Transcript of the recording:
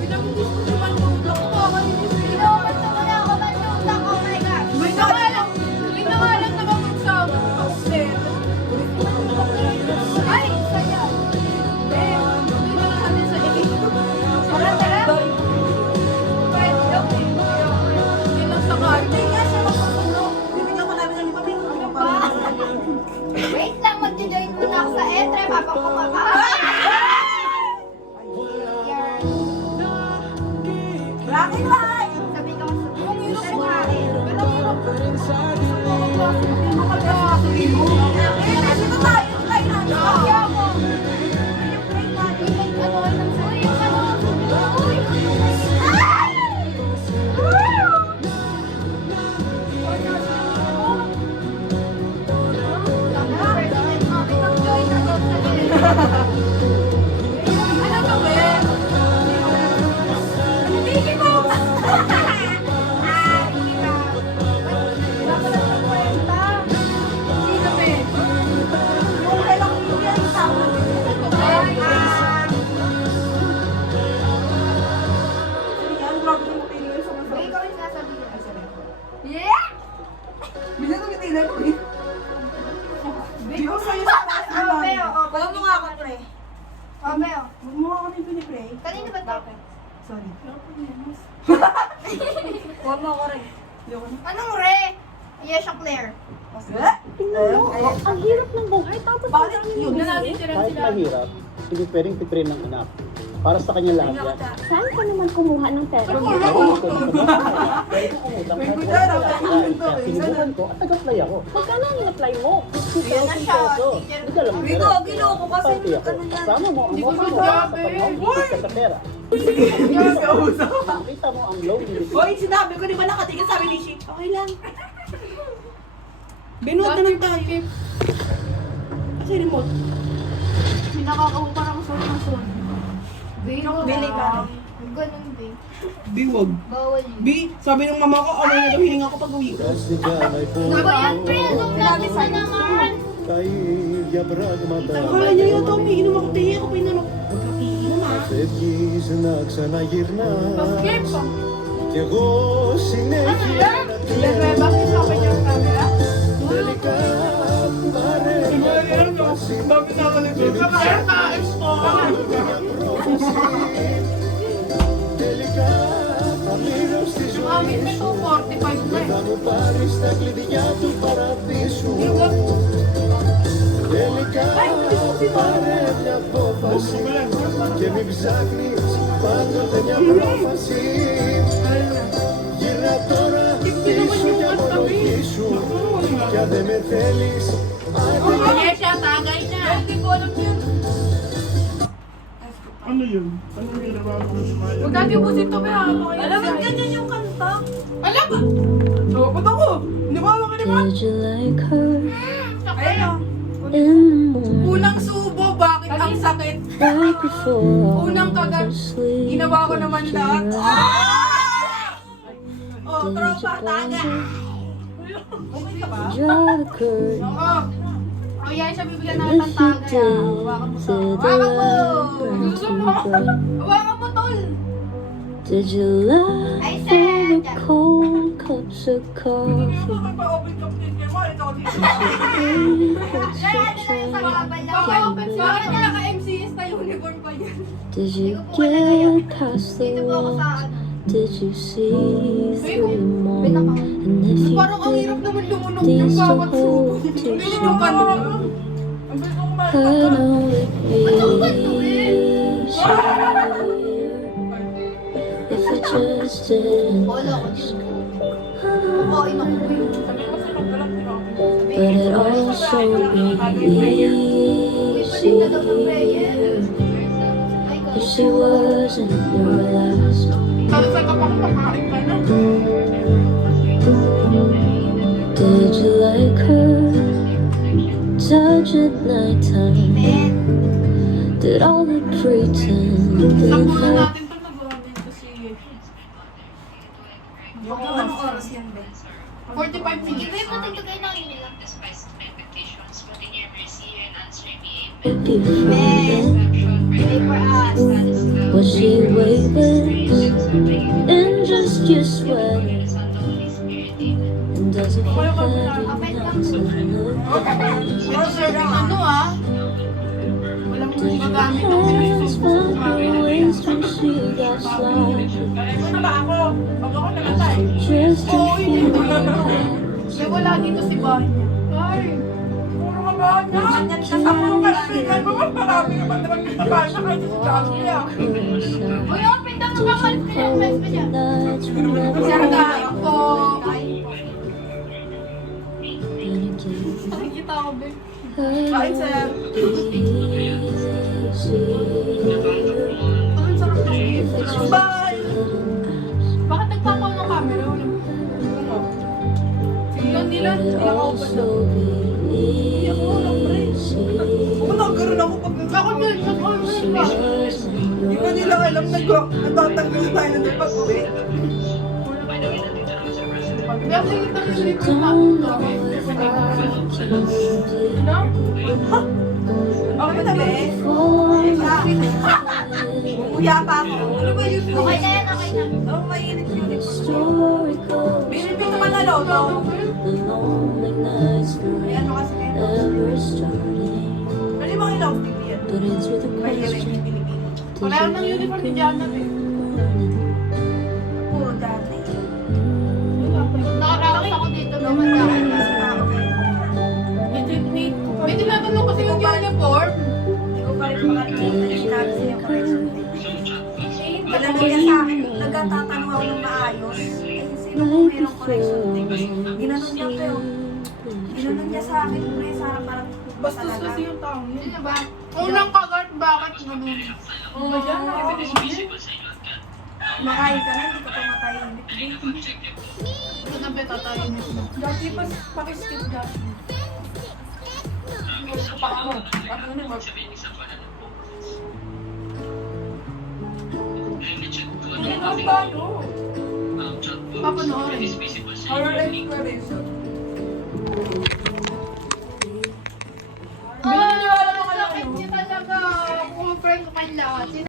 Pinag-miss ko naman yung utak ko. Inuman ko muna ako man yung utak. Oh my God. May nangalan na ba magsama? Pausin. Ay, saya. Hindi na natin sa Tara, tara. Pwede daw eh. Hindi lang sa kanya. Hindi nga siya magpapulong. Bibigyan ko namin ng 5 minuto. Ano ba? Wait lang, mag-join muna ako sa Etre. Papakumaka. Black and white! Sabi ko sa kumain. Pero hirap ko rin sa mga klase. Hindi mo kasi Dito tayo. Tayo na. Kaya ako. Ano ay nang sabi? Uy! Ay! ano gawin? Hindi mo! Ay, hindi ka. Wala ko lang sa kwenta. Sino ba? Kung kailang yan, tawag. Ay, Sige yan, grabe yung opinion sa mga ikaw yung sasabihin. Yeah! Bilang ko yung tinay ko eh. Di ko sa'yo sa taas Oh, naman. Beo, oh. Wala mo nga ako, pre. Oh, Beo. Huwag mo ako nang pinipray. Kanino ba ito? Sorry. Huwag mo ako rin. Ayoko na. Anong re? Yes, Claire. Tingnan mo. Ang hirap ng buhay, tapos Bakit yun? Hindi na natin sila Kahit sila. mahirap, hindi pwedeng pipirin ng anak. Para sa kanya lahat yan. saan ka naman kumuha ng pera? Pwede ko kumutang May kahit gudara, wala may akong inventory. kaya sinubukan ko at nag-apply ako. Magkano ang in-apply mo? 2,000 Yan na siya, pesos. teacher. Hindi ka lang Hindi ko, ginoo ko kasi Pati ako. ano yan. Kasama mo ang Hindi ko mukha mo sinabi. sa pag-ibig ka sa pera. Kausap. Nakita mo ang loneliness. Hoy, sinabi ko, di ba nakatingin sabi ni Shik? Okay lang. Binuhat na lang tayo. Kasi remote. Pinakakaw parang son. Bili ka. Ganun, Beo. Biwag. Bawal yun. B, sabi ng mama ko, amay na daw hininga ko pag uwi ko. Ano ba yan, Pre? Anong lagi sa naman? Akala niya yun, Tommy, inom ako tayo, ako pa inanok. Inom ah. Φεύγεις να ξαναγυρνάς Paskip pa. Κι εγώ συνέχεια να Bebe, bakit sa akin yung camera? τελικά πάρε Τελικά θα μείνω στη Amin ζωή na σου 245 na Θα μου πάρεις τα κλειδιά του παραδείσου Τελικά πάρε μια απόφαση Και μην ψάχνεις πάντοτε μια πρόφαση Γύρνα τώρα πίσω κι απολογήσου Κι αν δεν με θέλεις Sige siya, tagay na. Hindi ko alam yun. Ano yun? Ano yung ginawa mo sa Maya? Huwag natin pusin to, Bea. Alam mo, ganyan yung kanta. Alam ba? Dapat ako. Hindi ko alam kaniman. Did you like her Ayun. in the morning Unang subo, bakit ang sakit? right before Unang kagat. sleep? Ginawa ko naman lahat. Oh, tropa, taga. Okay ka ba? Draw the curtain. Oo. O yan siya bibigyan If namin ng you tagay. did, Hawakan mo to. did the Hawakan mo! light burn Gusto too mo? bright? Hawakan mo, tol. Did you laugh Ay, for the sir. cold cups of coffee? Magpa-open cup din kayo. Ito ako dito. Baka naka-MCS na uniform pa yan. Did you get past the Dito po ako wall? sa ano. Did you see through the mold? And if you Parang ang hirap did, naman lumunok ng these to bawat subo. hold to Hindi show. yung kanina. I know it feels weird if I just didn't Wala ko ask. dito. Kumain ako, Beo. But it also be easy if she wasn't your last. Tapos sa kapag makain ka na. Did you like her touch at nighttime? Did all the pretend Sakto na that natin ito nagawa dito si... Anong oras yan, Ben? 45 Sige, minutes. Beo, matagtagay na yun nila. be from Wait for us. What she wavers in just your sweater, and does it feel very nice to look Ano ah? Walang magamit ng hands but her waist when she got sloppy? Ano ba ako? Pag ako namatay. Just to feel May wala dito si Banya. Ay! Puro ka Banya! Kasama ka kaibigan mo. Marami naman naman kita Banya kahit si Jackie ah. Uy, open daw ng kapalit ko yung best ko niya. nights we never Kasi ang galing po. again. Nakikita ko, babe. Kain, sir. easy. Ang sarap ng gift. Bye! Bakit nagpapaw ng camera? Walang... Sige yun nila. Pinaka-open na. Nagkaroon ako pag Ako din, nag-online ba? Hindi ba nila alam nagtatanggal tayo na dapat uwi? Kasi kita ng slipper na. Ano? Okay na ba eh? Umuya pa ako. Ano ba yun? Okay na yan, okay na. Oh, mainit yun. Story goes Binibig naman na loto. the lonely nights Ayan mo kasi kayo. ever starting. Pwede bang ilaw TV yan? But it's with a Pwede rin question. yung Pilipino. Wala nang uniform ni Diana, eh. Puro dati. Nakaraos ako dito, lumandaan. May tinatanong kasi yung uniform. Hindi ko pa rin makalimutan yung sinabi sa yung correction day. Ginanong niya sa akin, nagtatanong ako ng maayos. Eh, sino po mayroong correction day? Ginanong niya pero, ginanong niya sa akin, pre, sarap parang Bastos talaga. kasi yung tao yun. Sino ba? Unang kagat, bakit ganun? Oh, ba yan? Makain ka na, hindi ka pa matahimik. Ito na ba tatayin mo? Dati pa pakiskip dati. Pa ako. Ako na mag... Hindi na tayo. Papanoorin. Horror exploration. Oh, sakit niya talaga. Kung friend ko kanila.